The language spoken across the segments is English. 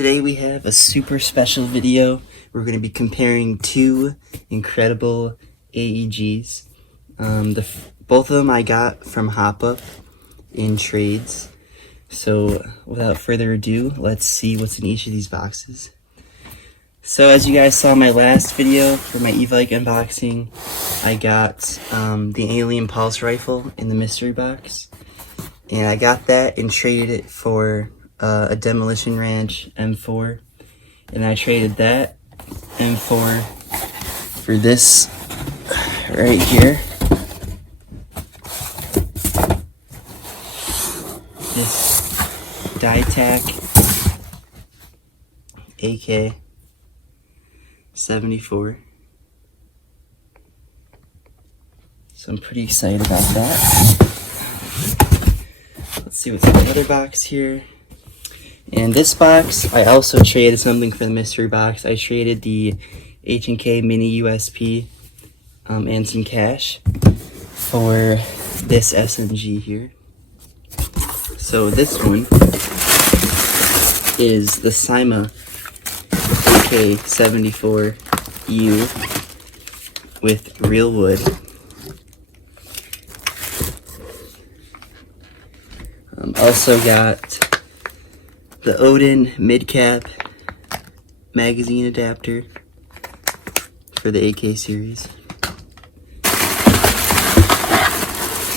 today we have a super special video. We're going to be comparing two incredible AEGs. Both of them I got from HopUp in trades. So without further ado, let's see what's in each of these boxes. So as you guys saw in my last video for my evike unboxing, I got the Alien Pulse Rifle in the mystery box. And I got that and traded it for a Demolition Ranch M4. And I traded that M4 for this right here. This Dytac AK74. So I'm pretty excited about that. Let's see what's in the other box here. In this box, I also traded something for the mystery box. I traded the H&K Mini USP and some cash for this SMG here. So this one is the Cyma Ak74u with real wood. Also got the Odin mid-cap magazine adapter for the AK series.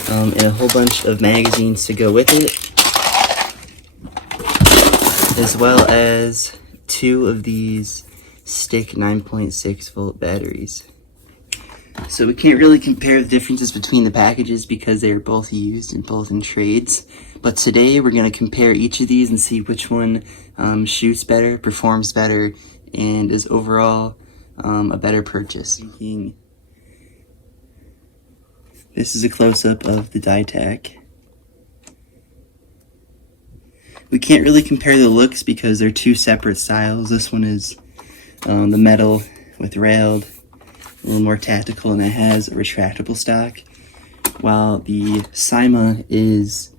And a whole bunch of magazines to go with it, as well as two of these stick 9.6 volt batteries. So we can't really compare the differences between the packages because they are both used and both in trades. But today we're going to compare each of these and see which one shoots better, performs better, and is overall a better purchase. This is a close-up of the Dytac. We can't really compare the looks because they're two separate styles. This one is the metal with railed, a little more tactical, and it has a retractable stock, while the Cyma is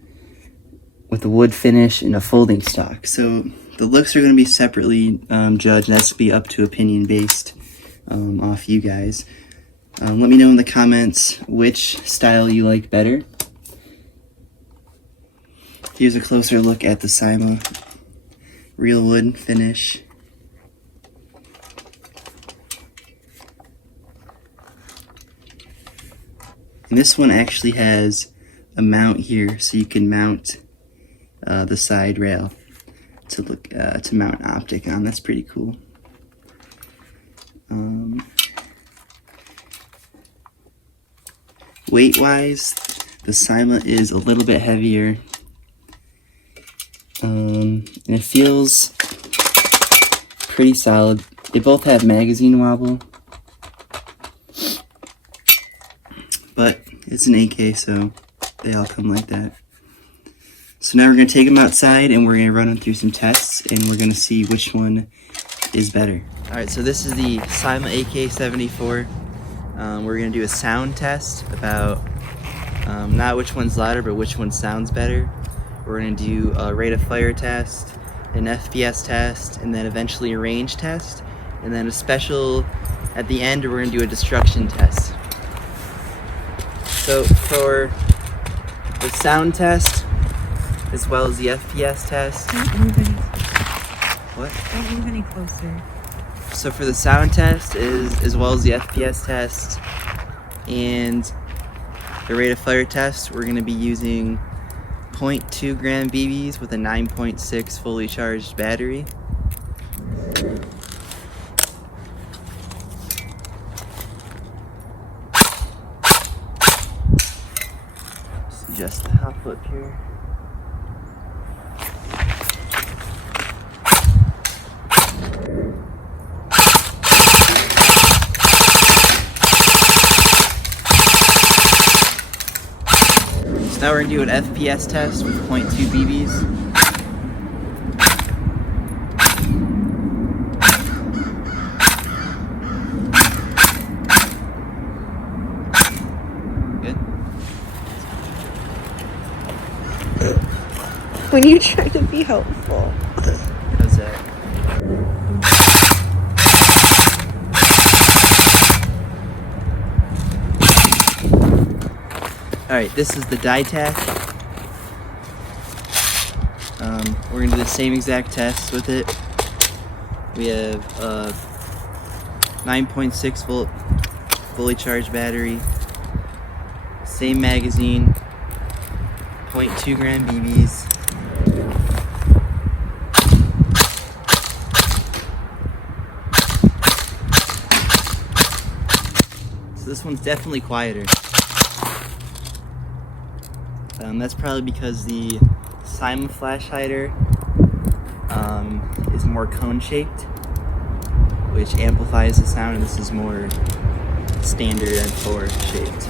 with a wood finish and a folding stock. So the looks are going to be separately judged, and that's to be up to opinion based off you guys. Let me know in the comments which style you like better. Here's a closer look at the Cyma real wood finish. And this one actually has a mount here, so you can mount the side rail to mount an optic on. That's pretty cool. Weight-wise, the Cyma is a little bit heavier, and it feels pretty solid. They both have magazine wobble, but it's an AK, so they all come like that. So now we're going to take them outside and we're going to run them through some tests, and we're going to see which one is better. Alright, so this is the Cyma AK74. We're going to do a sound test about not which one's louder, but which one sounds better. We're going to do a rate of fire test, an FPS test, and then eventually a range test. And then a special, at the end, we're going to do a destruction test. So for the sound test, as well as the FPS test. Don't move any. What? Don't move any closer. So for the sound test, as well as the FPS test and the rate of fire test, we're going to be using 0.2 gram BBs with a 9.6 fully charged battery. Just adjust the hop flip here. So now we're going to do an FPS test with 0.2 BBs. Good? When you try to be helpful. How's that? Alright, this is the Dytac. We're going to do the same exact test with it. We have a 9.6 volt fully charged battery, same magazine, 0.2 gram BBs. So this one's definitely quieter. That's probably because the Cyma flash hider is more cone shaped, which amplifies the sound, and this is more standard M4 shaped.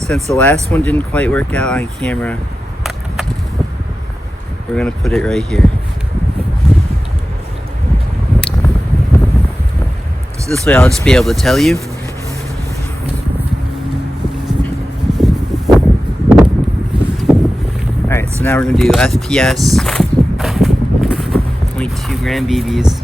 Since the last one didn't quite work out on camera, we're gonna put it right here. So this way I'll just be able to tell you. Alright, so now we're going to do FPS, 0.2 gram BBs.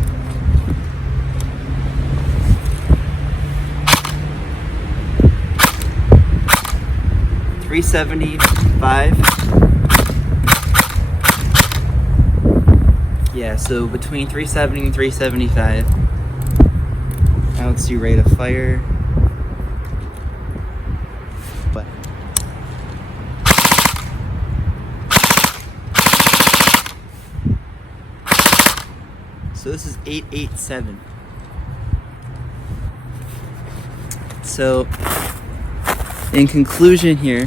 .375. Yeah, so between 370 and 375. Now let's do rate of fire. But so this is 887. So in conclusion here,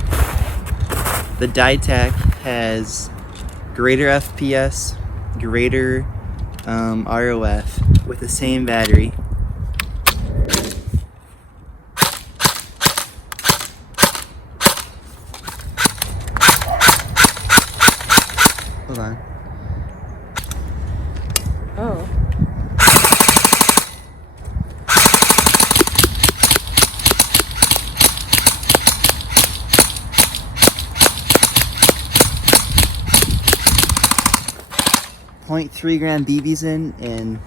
the Dytac has greater FPS, greater ROF with the same battery. Hold on. Oh. .3 gram BBs in, and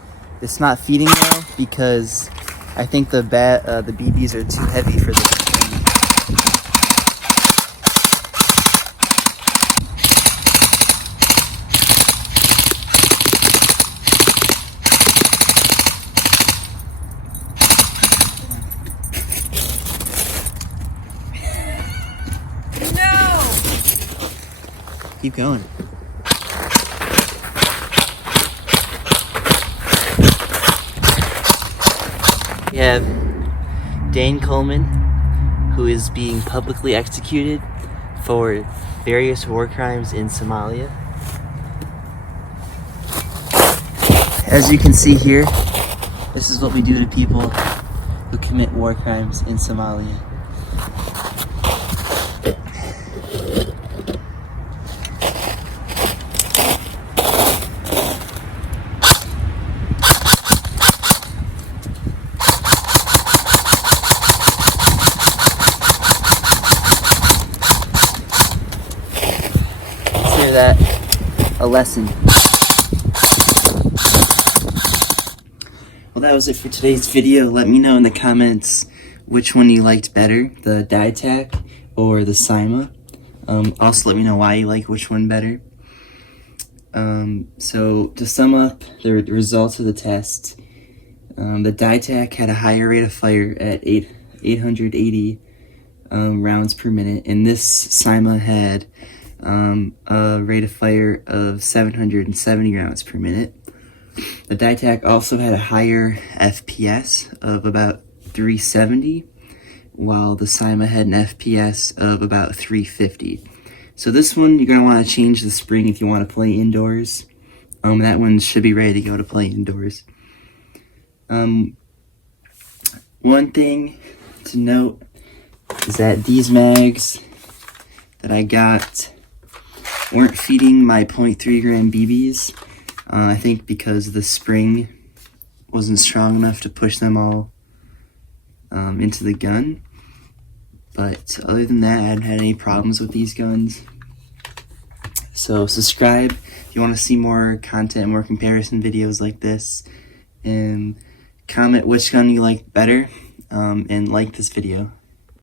it's not feeding well because I think the BBs are too heavy for this. No! Keep going. We have Dane Coleman, who is being publicly executed for various war crimes in Somalia. As you can see here, this is what we do to people who commit war crimes in Somalia. Consider that a lesson. Well, that was it for today's video. Let me know in the comments which one you liked better, the Dytac or the Cyma. Also let me know why you like which one better. So to sum up the results of the test, the Dytac had a higher rate of fire at 880 rounds per minute, and this Cyma had a rate of fire of 770 rounds per minute. The Dytac also had a higher FPS of about 370, while the Cyma had an FPS of about 350. So this one, you're going to want to change the spring if you want to play indoors. That one should be ready to go to play indoors. One thing to note is that these mags that I got weren't feeding my 0.3 gram BBs. I think because the spring wasn't strong enough to push them all into the gun. But other than that, I hadn't had any problems with these guns. So subscribe if you want to see more content, more comparison videos like this. And comment which gun you like better. and like this video.